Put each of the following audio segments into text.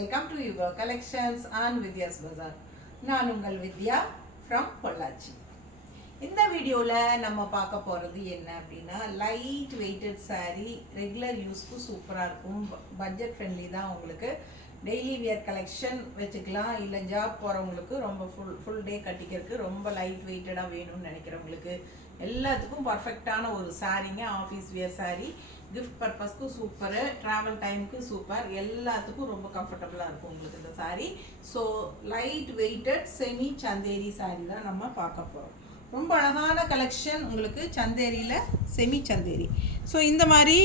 welcome to your collections and Vidya's Bazaar. நான் உங்கள் வித்யா from Pollachi. இந்த வீடியோவில் நம்ம பார்க்க போகிறது என்ன அப்படின்னா லைட் வெயிட்டட் saree ரெகுலர் யூஸ்க்கு சூப்பராக இருக்கும், பட்ஜெட் ஃப்ரெண்ட்லி தான். உங்களுக்கு டெய்லி வியர் கலெக்ஷன் வச்சுக்கலாம், இல்லை ஜாப் போகிறவங்களுக்கு ரொம்ப ஃபுல் டே கட்டிக்கிறதுக்கு ரொம்ப லைட் வெயிட்டடாக வேணும்னு நினைக்கிறவங்களுக்கு எல்லாத்துக்கும் பர்ஃபெக்டான ஒரு சாரீங்க. ஆஃபீஸ் வியர் saree, கிஃப்ட் பர்பஸ்க்கு சூப்பரு, ட்ராவல் டைமுக்கு சூப்பர், எல்லாத்துக்கும் ரொம்ப கம்ஃபர்டபுளாக இருக்கும் உங்களுக்கு இந்த sari. So light weighted semi Chanderi sari தான் நம்ம பார்க்க போகிறோம். ரொம்ப அழகான கலெக்ஷன் உங்களுக்கு சந்தேரியில், செமி சந்தேரி. ஸோ இந்த மாதிரி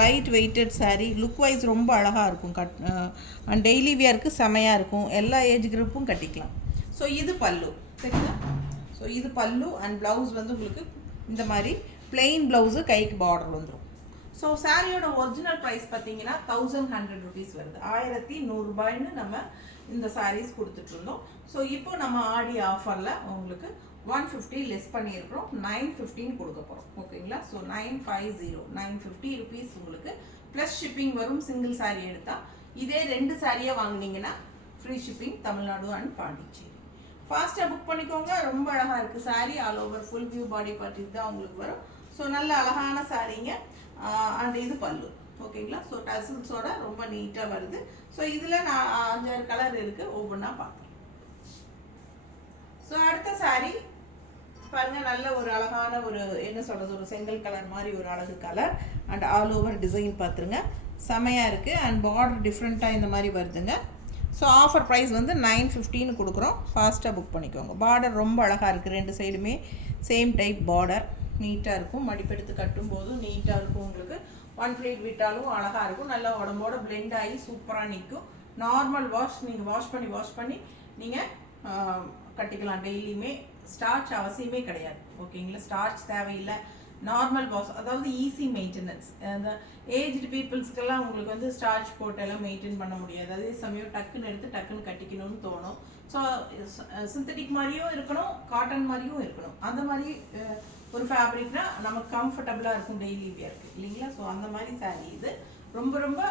light weighted sari look wise ரொம்ப அழகாக இருக்கும், அண்ட் டெய்லி வியருக்கு செமையாக இருக்கும், எல்லா ஏஜ் குரூப்பும் கட்டிக்கலாம். ஸோ இது பல்லு, சரிங்களா? ஸோ இது பல்லு அண்ட் ப்ளவுஸ் வந்து உங்களுக்கு இந்த மாதிரி பிளெயின் ப்ளவுஸு, கைக்கு பார்டர் வந்துடும். ஸோ சாரியோட ஒரிஜினல் ப்ரைஸ் பார்த்தீங்கன்னா 1100 ருபீஸ் வருது, 1100 நம்ம இந்த சாரீஸ் கொடுத்துட்ருந்தோம். ஸோ இப்போ நம்ம ஆடி ஆஃபரில் உங்களுக்கு 150 லெஸ் பண்ணியிருக்கிறோம், 915 கொடுக்க போகிறோம், ஓகேங்களா? ஸோ 950 ருபீஸ் உங்களுக்கு ப்ளஸ் ஷிப்பிங் வரும். சிங்கிள் சாரீ எடுத்தால், இதே 2 சாரியாக வாங்கினீங்கன்னா free shipping Tamil Nadu and Pondicherry. ஃபாஸ்ட்டாக புக் பண்ணிக்கோங்க. ரொம்ப அழகாக இருக்குது sari, all over full view body part தான் உங்களுக்கு வரும். ஸோ நல்ல அழகான சாரீங்க. அண்ட் இது பல்லு, ஓகேங்களா? ஸோ டசில்ஸோட ரொம்ப நீட்டாக வருது. ஸோ இதில் நான் 5-6 கலர் இருக்குது, ஒவ்வொன்றா பார்க்குறேன். ஸோ அடுத்த சாரீ பாருங்கள், நல்ல ஒரு அழகான ஒரு என்ன சொல்கிறது, ஒரு செங்கல் கலர் மாதிரி ஒரு அழகு colour and all over design பார்த்துருங்க, செமையாக இருக்குது. அண்ட் பார்டர் டிஃப்ரெண்ட்டாக இந்த மாதிரி வருதுங்க. ஸோ ஆஃபர் ப்ரைஸ் வந்து 915 கொடுக்குறோம். ஃபாஸ்ட்டாக புக் பண்ணிக்கோங்க. பார்டர் ரொம்ப அழகாக இருக்குது, 2 சைடுமே சேம் டைப் பார்டர், நீட்டாக இருக்கும். மடிப்பெடுத்து கட்டும் போதும் நீட்டாக இருக்கும் உங்களுக்கு. ஒன் ஃப்ளீட் விட்டாலும் அழகாக இருக்கும், நல்லா உடம்போட பிளெண்ட் ஆகி சூப்பராக நிற்கும். நார்மல் வாஷ், நீங்கள் வாஷ் பண்ணி நீங்கள் கட்டிக்கலாம். டெய்லியுமே ஸ்டார்ச் அவசியமே கிடையாது, ஓகேங்களா? ஸ்டார்ச் தேவையில்லை, நார்மல் வாஷ், அதாவது ஈஸி மெயின்டெனன்ஸ். அந்த ஏஜ்டு பீப்புள்ஸ்க்கெல்லாம் உங்களுக்கு வந்து ஸ்டார்ச் போட்டெல்லாம் மெயின்டைன் பண்ண முடியாது. அதே சமயம் டக்குன்னு எடுத்து டக்குன்னு கட்டிக்கணும்னு தோணும். ஸோ சிந்தட்டிக் மாதிரியும் இருக்கணும், காட்டன் மாதிரியும் இருக்கணும். அந்த மாதிரி ஒரு ஃபேப்ரிக்னா நமக்கு கம்ஃபர்டபுளாக இருக்கும் டெய்லி வியருக்கு, இல்லைங்களா? ஸோ அந்த மாதிரி சாரீ இது ரொம்ப ரொம்ப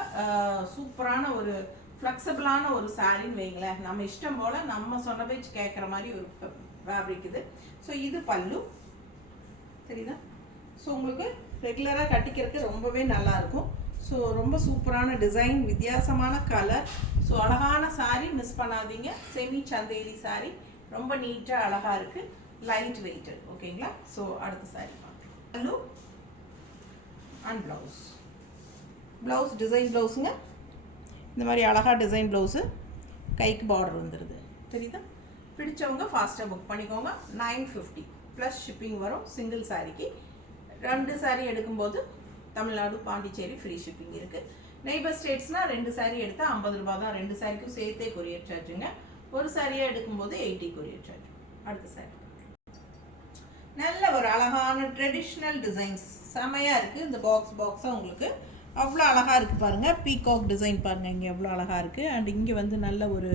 சூப்பரான ஒரு ஃப்ளெக்சிபிளான ஒரு சாரின்னு வைங்களேன். நம்ம இஷ்டம் போல் நம்ம சொன்ன பேச்சு கேட்குற மாதிரி ஒரு ஃபேப்ரிக் இது. ஸோ இது பல்லு, சரிதா? ஸோ உங்களுக்கு ரெகுலராக கட்டிக்கிறதுக்கு ரொம்பவே நல்லாயிருக்கும். ஸோ ரொம்ப சூப்பரான டிசைன், வித்தியாசமான கலர். ஸோ அழகான சாரீ, மிஸ் பண்ணாதீங்க. செமி சந்தேரி சாரீ, ரொம்ப நீட்டாக அழகாக இருக்குது, லைட் வெயிட்டட், ஓகேங்களா? ஸோ அடுத்த சாரீ பார்க்கலாம். பல்லு அண்ட் ப்ளவுஸ் டிசைன் ப்ளவுஸுங்க, இந்த மாதிரி அழகாக டிசைன் ப்ளவுஸு, கைக்கு பார்டர் வந்துடுது, சரிதா? பிடிச்சவங்க ஃபாஸ்ட்டாக புக் பண்ணிக்கோங்க. 950 ப்ளஸ் ஷிப்பிங் வரும். சிங்கிள் சாரீக்கு 2 சாரீ எடுக்கும்போது தமிழ்நாடு பாண்டிச்சேரி ஃப்ரீ ஷிப்பிங் இருக்குது. நெய்பர் ஸ்டேட்ஸ்னால் 2 சாரீ எடுத்தால் 50 ரூபா தான், 2 சாரீக்கும் சேர்த்தே கொரியர் சார்ஜுங்க. ஒரு சாரியாக எடுக்கும்போது 80 கொரியர் சார்ஜ். அடுத்த சாரீ நல்ல ஒரு அழகான ட்ரெடிஷ்னல் டிசைன்ஸ், செமையாக இருக்குது. இந்த பாக்ஸாக உங்களுக்கு அவ்வளோ அழகாக இருக்குது பாருங்கள். பீகாக் டிசைன் பாருங்கள், இங்கே எவ்வளோ அழகாக இருக்குது. அண்ட் இங்கே வந்து நல்ல ஒரு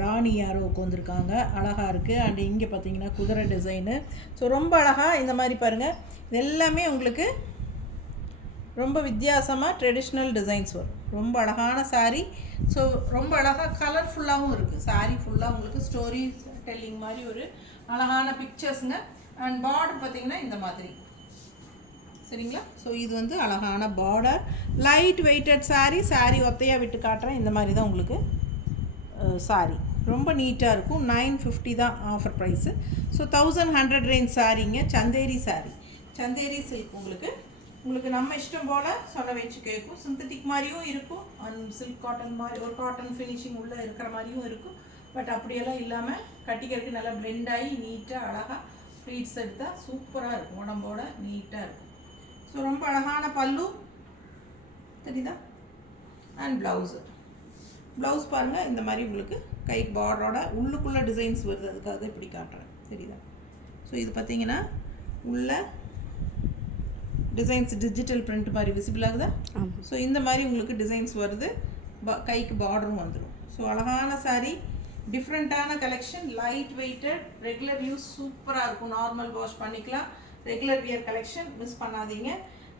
ராணி யாரோ உட்காந்துருக்காங்க, அழகாக இருக்குது. அண்ட் இங்கே பார்த்தீங்கன்னா குதிரை டிசைனு. ஸோ ரொம்ப அழகாக இந்த மாதிரி பாருங்கள், இது எல்லாமே உங்களுக்கு ரொம்ப வித்தியாசமாக ட்ரெடிஷ்னல் டிசைன்ஸ் வரும். ரொம்ப அழகான சாரீ. ஸோ ரொம்ப அழகாக கலர்ஃபுல்லாகவும் இருக்குது சாரீ ஃபுல்லாக உங்களுக்கு. ஸ்டோரி டெல்லிங் மாதிரி ஒரு அழகான பிக்சர்ஸுங்க. அண்ட் பார்டர் பார்த்தீங்கன்னா இந்த மாதிரி, சரிங்களா? ஸோ இது வந்து அழகான பார்டர், லைட் வெயிட்டட் சாரீ ஒத்தையாக விட்டு காட்டுறேன். இந்த மாதிரி தான் உங்களுக்கு சாரீ ரொம்ப நீட்டாக இருக்கும். 950 தான் ஆஃபர் ப்ரைஸு. ஸோ 1100 ரேஞ்ச் சாரீங்க. சந்தேரி சில்க் உங்களுக்கு நம்ம இஷ்டம் போல் சொன்ன வச்சு கேட்கும். சிந்தட்டிக் மாதிரியும் இருக்கும், அண்ட் சில்க் காட்டன் மாதிரி ஒரு காட்டன் ஃபினிஷிங் உள்ளே இருக்கிற மாதிரியும் இருக்கும். பட் அப்படியெல்லாம் இல்லாமல் கட்டிக்கிறதுக்கு நல்லா பிளெண்ட் ஆகி நீட்டாக அழகாக ஃப்ளீட்ஸ் எடுத்தால் சூப்பராக இருக்கும், உடம்போட நீட்டாக இருக்கும். ஸோ ரொம்ப அழகான பல்லு, தெரியுதா? அண்ட் ப்ளவுஸ் பாருங்கள், இந்த மாதிரி உங்களுக்கு கை பார்டரோட உள்ளுக்குள்ளே டிசைன்ஸ் வருது, அதுக்காக தான் இப்படி காட்டுறேன், தெரியுதா? ஸோ இது பார்த்தீங்கன்னா உள்ள டிசைன்ஸ் டிஜிட்டல் பிரிண்ட் மாதிரி விசிபிள் ஆகுதா? ஸோ இந்த மாதிரி உங்களுக்கு டிசைன்ஸ் வருது, கைக்கு பார்டரும் வந்துடும். ஸோ அழகான சாரீ, டிஃப்ரெண்ட்டான collection, light weighted, regular use சூப்பராக இருக்கும். நார்மல் வாஷ் பண்ணிக்கலாம், ரெகுலர் வியர் கலெக்ஷன், மிஸ் பண்ணாதீங்க.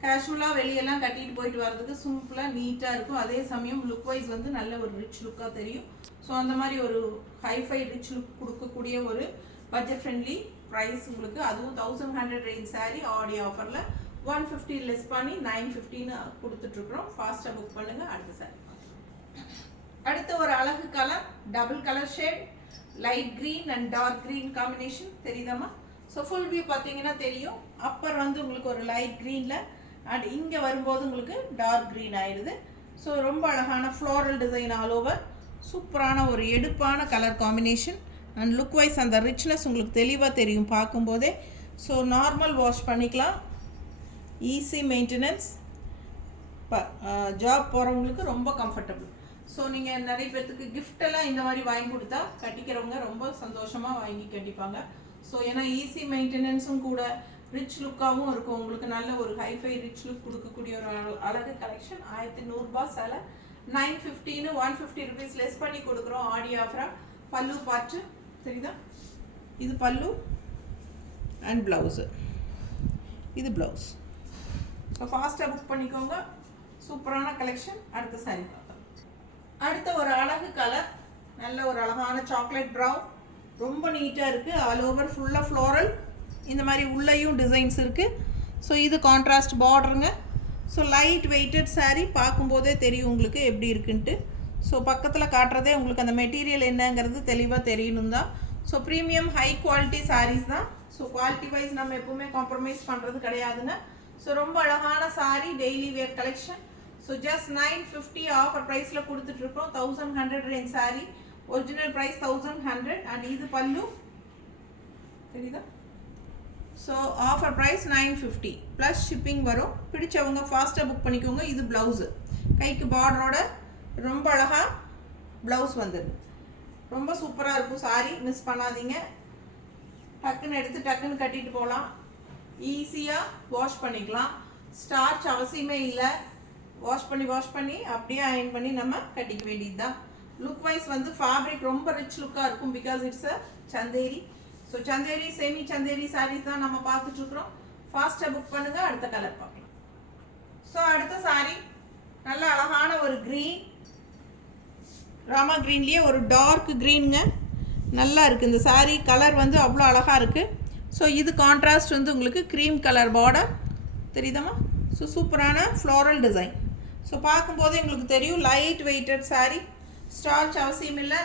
கேஷுவலாக வெளியெல்லாம் கட்டிட்டு போயிட்டு வர்றதுக்கு சிம்பிளாக நீட்டாக இருக்கும். அதே சமயம் லுக் வைஸ் வந்து நல்ல ஒரு ரிச் லுக்காக தெரியும். ஸோ அந்த மாதிரி ஒரு ஹைஃபை ரிச் லுக் கொடுக்கக்கூடிய ஒரு பட்ஜெட் ஃப்ரெண்ட்லி ப்ரைஸ் உங்களுக்கு. அதுவும் 1100 ரேஞ்ச் சாரீ ஆடி ஆஃபரில் 150 லெஸ் பண்ணி 950ன்னு கொடுத்துட்ருக்குறோம். ஃபாஸ்ட்டாக புக் பண்ணுங்கள். அடுத்த சாரீ. அடுத்த ஒரு அழகு colour, double colour shade, light green and dark green combination தெரியுதாம்மா? ஸோ ஃபுல் வியூ பார்த்தீங்கன்னா தெரியும். அப்பர் வந்து உங்களுக்கு ஒரு லைட் க்ரீனில் அண்ட் இங்கே வரும்போது உங்களுக்கு டார்க் க்ரீன் ஆயிடுது. ஸோ ரொம்ப அழகான ஃப்ளோரல் டிசைன் ஆல் ஓவர். சூப்பரான ஒரு எடுப்பான colour combination and look wise அந்த ரிச்னஸ் உங்களுக்கு தெளிவாக தெரியும் பார்க்கும்போதே. ஸோ நார்மல் வாஷ் பண்ணிக்கலாம், ஈஸி மெயின்டெனன்ஸ், ஜாப் போகிறவங்களுக்கு ரொம்ப கம்ஃபர்டபுள். ஸோ நீங்கள் நிறைய பேர்த்துக்கு கிஃப்டெல்லாம் இந்த மாதிரி வாங்கி கொடுத்தா கட்டிக்கிறவங்க ரொம்ப சந்தோஷமாக வாங்கி கட்டிப்பாங்க. ஸோ ஏன்னா ஈஸி மெயின்டெனன்ஸும் கூட, ரிச் லுக்காகவும் இருக்கும். உங்களுக்கு நல்ல ஒரு ஹைஃபை ரிச் லுக் கொடுக்கக்கூடிய ஒரு அழகு கலெக்ஷன். 1100 ரூபாய் சேலை, 950ன்னு 150 ருபீஸ் லெஸ் பண்ணி கொடுக்குறோம் ஆடி ஆஃபராக. பல்லு பார்த்து தெரியுதா? இது பல்லு அண்ட் ப்ளவுஸு, இது ப்ளவுஸ். ஸோ ஃபாஸ்ட்டாக புக் பண்ணிக்கோங்க. சூப்பரான கலெக்ஷன். அடுத்த சாரீ பார்க்கலாம். அடுத்த ஒரு அழகு கலர், நல்ல ஒரு அழகான சாக்லேட் ப்ரவுன், ரொம்ப நீட்டாக இருக்குது. ஆல் ஓவர் ஃபுல்லாக ஃப்ளோரல், இந்த மாதிரி உள்ளேயும் டிசைன்ஸ் இருக்குது. ஸோ இது கான்ட்ராஸ்ட் பார்டருங்க. ஸோ லைட் வெயிட்டட் சாரீ, பார்க்கும்போதே தெரியும் உங்களுக்கு எப்படி இருக்குன்ட்டு. ஸோ பக்கத்தில் காட்டுறதே உங்களுக்கு அந்த மெட்டீரியல் என்னங்கிறது தெளிவாக தெரியணும் தான். So premium high quality saris தான். ஸோ குவாலிட்டி வைஸ் நம்ம எப்பவுமே காம்ப்ரமைஸ் பண்ணுறது கிடையாதுங்க. ஸோ ரொம்ப அழகான sari, daily wear collection. So just 950 offer ப்ரைஸில் கொடுத்துட்ருக்கோம். 1100 range sari, original price 1100 and இது பல்லு தெரியுதா? So offer price 950 plus shipping வரும். பிடிச்சவங்க ஃபாஸ்ட்டாக புக் பண்ணிக்கோங்க. இது ப்ளவுஸு, கைக்கு பார்டரோட ரொம்ப அழகாக ப்ளவுஸ் வந்துடுது. ரொம்ப சூப்பராக இருக்கும் சாரீ, மிஸ் பண்ணாதீங்க. டக்குன்னு எடுத்து டக்குன்னு கட்டிட்டு போகலாம். ஈஸியாக வாஷ் பண்ணிக்கலாம். ஸ்டார்ச் அவசியமே இல்லை. வாஷ் பண்ணி அப்படியே அயன் பண்ணி நம்ம கட்டிக்க வேண்டியது தான். லுக் வைஸ் வந்து ஃபேப்ரிக் ரொம்ப ரிச் லுக்காக இருக்கும். Because it's a Chanderi. So Chanderi, semi Chanderi saris தான் நம்ம பார்த்துட்ருக்குறோம். ஃபாஸ்ட்டாக புக் பண்ணுங்கள். அடுத்த கலர் பார்க்கலாம். ஸோ அடுத்த சாரீ நல்ல அழகான ஒரு க்ரீன், ராமா க்ரீன்லேயே ஒரு டார்க் க்ரீனுங்க. நல்லா இருக்குது இந்த சாரீ. கலர் வந்து அவ்வளோ அழகாக இருக்குது. ஸோ இது கான்ட்ராஸ்ட் வந்து உங்களுக்கு க்ரீம் கலர் பார்டர் தெரியுதாம்மா? ஸோ சூப்பரான ஃப்ளோரல் டிசைன். ஸோ பார்க்கும்போதே உங்களுக்கு தெரியும் லைட் வெயிட்டட் சாரீ. ஸ்டார்ச் அவசியம் இல்லை.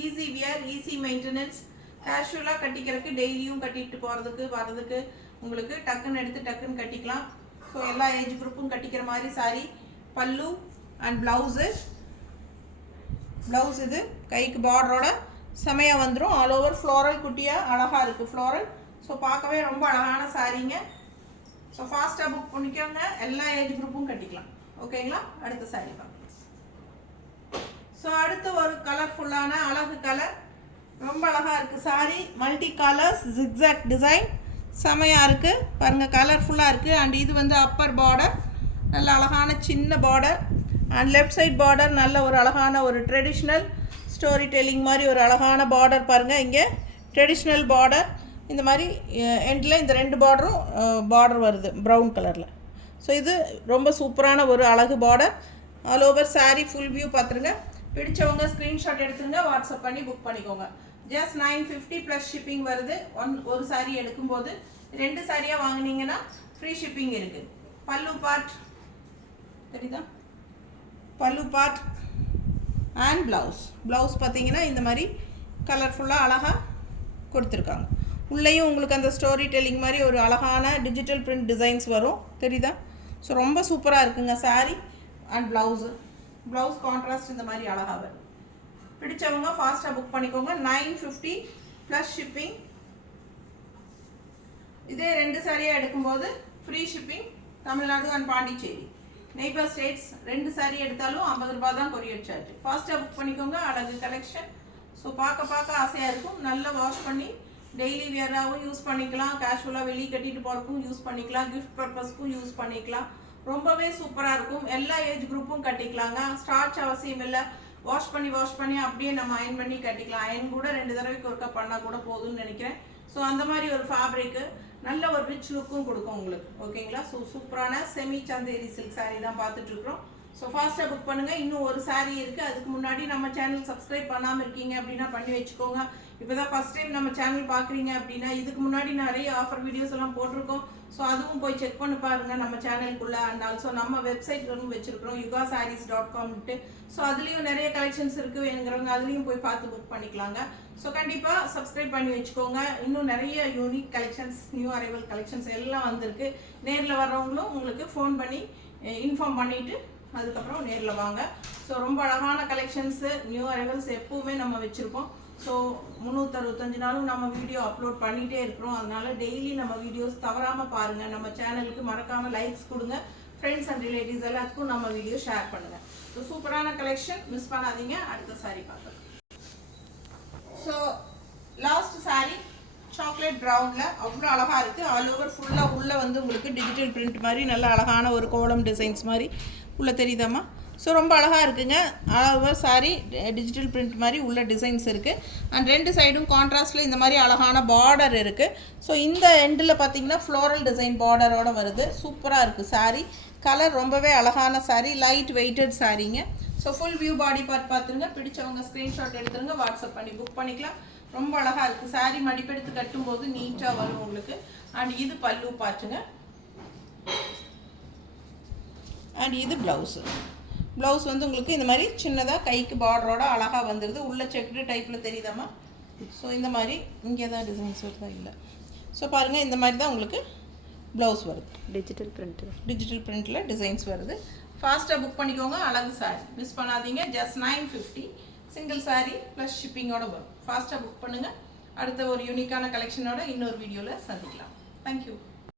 Easy wear, easy maintenance. கேஷுவலாக கட்டிக்கிறதுக்கு, டெய்லியும் கட்டிட்டு போகிறதுக்கு வர்றதுக்கு உங்களுக்கு டக்குன்னு எடுத்து டக்குன்னு கட்டிக்கலாம். ஸோ எல்லா ஏஜ் குரூப்பும் கட்டிக்கிற மாதிரி சாரீ. பல்லு அண்ட் ப்ளவுஸு, ப்ளவுஸ் இது கைக்கு பார்டரோட செமையாக வந்துடும். ஆல் ஓவர் ஃப்ளோரல், குட்டியாக அழகாக இருக்குது ஃப்ளோரல். ஸோ பார்க்கவே ரொம்ப அழகான சாரீங்க. ஸோ ஃபாஸ்ட்டாக புக் பண்ணிக்கோங்க. எல்லா ஏஜ் குரூப்பும் கட்டிக்கலாம். ஓகேங்களா? அடுத்த சாரீ பார்க்கலாம். ஸோ அடுத்த ஒரு கலர்ஃபுல்லான அழகு கலர், ரொம்ப அழகாக இருக்குது sari. Multi colours, zigzag design, செமையாக இருக்குது பாருங்கள். கலர்ஃபுல்லாக இருக்குது. அண்ட் இது வந்து அப்பர் பார்டர், நல்ல அழகான சின்ன border. And left side border நல்ல ஒரு அழகான ஒரு ட்ரெடிஷ்னல் ஸ்டோரி டெல்லிங் மாதிரி ஒரு அழகான பார்டர் பாருங்கள். இங்கே ட்ரெடிஷ்னல் பார்டர், இந்த மாதிரி எண்டில் இந்த ரெண்டு பார்டர் வருது ப்ரௌன் கலரில். ஸோ இது ரொம்ப சூப்பரான ஒரு அழகு border. All over sari full view பார்த்துருங்க. பிடிச்சவங்க ஸ்க்ரீன்ஷாட் எடுத்துருங்க, வாட்ஸ்அப் பண்ணி புக் பண்ணிக்கோங்க. ஜஸ்ட் 950 ப்ளஸ் ஷிப்பிங் வருது. ஒரு சாரீ எடுக்கும்போது 2 சாரியாக வாங்கினீங்கன்னா ஃப்ரீ ஷிப்பிங் இருக்குது. பல்லு பார்ட் தெரியுதா? பல்லு பார்ட் அண்ட் ப்ளவுஸ் பார்த்தீங்கன்னா இந்த மாதிரி கலர்ஃபுல்லாக அழகாக கொடுத்துருக்காங்க. உள்ளேயும் உங்களுக்கு அந்த ஸ்டோரி டெல்லிங் மாதிரி ஒரு அழகான டிஜிட்டல் பிரிண்ட் டிசைன்ஸ் வரும் தெரியுதா? ஸோ ரொம்ப சூப்பராக இருக்குங்க சாரீ. அண்ட் ப்ளவுஸ் கான்ட்ராஸ்ட் இந்த மாதிரி அழகாக வரும். பிடிச்சவங்க ஃபாஸ்ட்டாக புக் பண்ணிக்கோங்க. 950 ப்ளஸ் ஷிப்பிங். இதே 2 சாரியாக எடுக்கும்போது free shipping. Tamil Nadu and Pondicherry, neighbour states 2 sorry எடுத்தாலும் 50 ரூபாய் தான் கொரியர் சார்ஜ். ஃபாஸ்ட்டாக புக் பண்ணிக்கோங்க. அழகு கலெக்ஷன். ஸோ பார்க்க ஆசையாக இருக்கும். நல்லா வாஷ் பண்ணி டெய்லி வியராகவும் யூஸ் பண்ணிக்கலாம். கேஷுவலாக வெளியே கட்டிட்டு போகிறதுக்கும் யூஸ் பண்ணிக்கலாம். கிஃப்ட் பர்பஸ்க்கும் யூஸ் பண்ணிக்கலாம். ரொம்பவே சூப்பராக இருக்கும். எல்லா ஏஜ் குரூப்பும் கட்டிக்கலாங்க. ஸ்டார்ச் அவசியம் இல்லை. வாஷ் பண்ணி அப்படியே நம்ம அயன் பண்ணி கட்டிக்கலாம். அயன் கூட 2 தடவைக்கு ஒருக்கா பண்ணால் கூட போதும்னு நினைக்கிறேன். ஸோ அந்த மாதிரி ஒரு ஃபேப்ரிக்கு நல்ல ஒரு ரிச் லுக்கும் கொடுக்கும் உங்களுக்கு. ஓகேங்களா? ஸோ சூப்பரான செமி சந்தேரி சில்க் சாரீ தான் பார்த்துட்ருக்குறோம். ஸோ ஃபாஸ்ட்டாக புக் பண்ணுங்கள். இன்னும் ஒரு சாரீ இருக்குது. அதுக்கு முன்னாடி நம்ம சேனல் சப்ஸ்கிரைப் பண்ணாமல் இருக்கீங்க அப்படின்னா பண்ணி வச்சுக்கோங்க. இப்போ தான் ஃபஸ்ட் டைம் நம்ம சேனல் பார்க்குறீங்க அப்படின்னா இதுக்கு முன்னாடி நிறைய ஆஃபர் வீடியோஸ் எல்லாம் போட்டிருக்கோம். ஸோ அதுவும் போய் செக் பண்ணி பாருங்கள் நம்ம சேனலுக்குள்ளே. அண்ட் ஆல்சோ நம்ம வெப்சைட்லும் வச்சுருக்கிறோம் yugasarees.com. ஸோ அதுலேயும் நிறைய கலெக்ஷன்ஸ் இருக்குது. வேணுங்கிறவங்க அதுலேயும் போய் பார்த்து புக் பண்ணிக்கலாங்க. ஸோ கண்டிப்பாக சப்ஸ்கிரைப் பண்ணி வச்சுக்கோங்க. இன்னும் நிறைய unique collections, new arrival collections எல்லாம் வந்திருக்கு. நேரில் வர்றவங்களும் உங்களுக்கு ஃபோன் பண்ணி இன்ஃபார்ம் பண்ணிவிட்டு அதுக்கப்புறம் நேரில் வாங்க. ஸோ ரொம்ப அழகான கலெக்ஷன்ஸு, நியூ அரைவல்ஸ் எப்போவுமே நம்ம வச்சுருக்கோம். ஸோ 365 நாளும் நம்ம வீடியோ அப்லோட் பண்ணிகிட்டே இருக்கிறோம். அதனால டெய்லி நம்ம வீடியோஸ் தவறாமல் பாருங்கள். நம்ம சேனலுக்கு மறக்காமல் லைக்ஸ் கொடுங்க. ஃப்ரெண்ட்ஸ் அண்ட் ரிலேட்டிவ்ஸ் எல்லாத்துக்கும் நம்ம வீடியோ ஷேர் பண்ணுங்கள். ஸோ சூப்பரான கலெக்ஷன், மிஸ் பண்ணாதீங்க. அடுத்த சாரீ பார்க்கலாம். ஸோ லாஸ்ட் சாரீ சாக்லேட் ப்ரௌனில் அவ்வளோ அழகாக இருக்குது. ஆல் ஓவர் ஃபுல்லாக உள்ளே வந்து உங்களுக்கு டிஜிட்டல் பிரிண்ட் மாதிரி நல்ல அழகான ஒரு கோலம் டிசைன்ஸ் மாதிரி உள்ளே தெரியுதாம்மா? ஸோ ரொம்ப அழகாக இருக்குங்க. All over sorry digital print மாதிரி உள்ள டிசைன்ஸ் இருக்குது. அண்ட் ரெண்டு சைடும் கான்ட்ராஸ்டில் இந்த மாதிரி அழகான பார்டர் இருக்குது. ஸோ இந்த எண்டில் பார்த்தீங்கன்னா ஃப்ளோரல் டிசைன் பார்டரோடு வருது. சூப்பராக இருக்குது சாரீ. கலர் ரொம்பவே அழகான சாரீ, லைட் வெயிட்டட் சாரீங்க. So full view body part பார்த்துருங்க. பிடிச்சவங்க ஸ்க்ரீன்ஷாட் எடுத்துருங்க, வாட்ஸ்அப் பண்ணி புக் பண்ணிக்கலாம். ரொம்ப அழகாக இருக்குது சாரீ. மடிப்பெடுத்து கட்டும்போது நீட்டாக வரும் உங்களுக்கு. அண்ட் இது பல்லு பார்த்துங்க. அண்ட் இது ப்ளவுஸு. ப்ளவுஸ் வந்து உங்களுக்கு இந்த மாதிரி சின்னதாக கைக்கு பார்டரோட அழகாக வந்துடுது. உள்ள செக்குடு டைப்பில் தெரியுதாம்மா? ஸோ இந்த மாதிரி இங்கே தான் டிசைன்ஸ் வருதா? இல்லை. ஸோ பாருங்கள், இந்த மாதிரி தான் உங்களுக்கு ப்ளவுஸ் வருது. டிஜிட்டல் பிரிண்ட்டில் டிசைன்ஸ் வருது. ஃபாஸ்ட்டாக புக் பண்ணிக்கோங்க. அழகு சாரி மிஸ் பண்ணாதீங்க. ஜஸ்ட் 950 சிங்கிள் சாரீ ப்ளஸ் ஷிப்பிங்கோடு வரும். ஃபாஸ்ட்டாக புக் பண்ணுங்கள். அடுத்த ஒரு யூனிக்கான கலெக்ஷனோட இன்னொரு வீடியோவில் சந்திக்கலாம். தேங்க்யூ.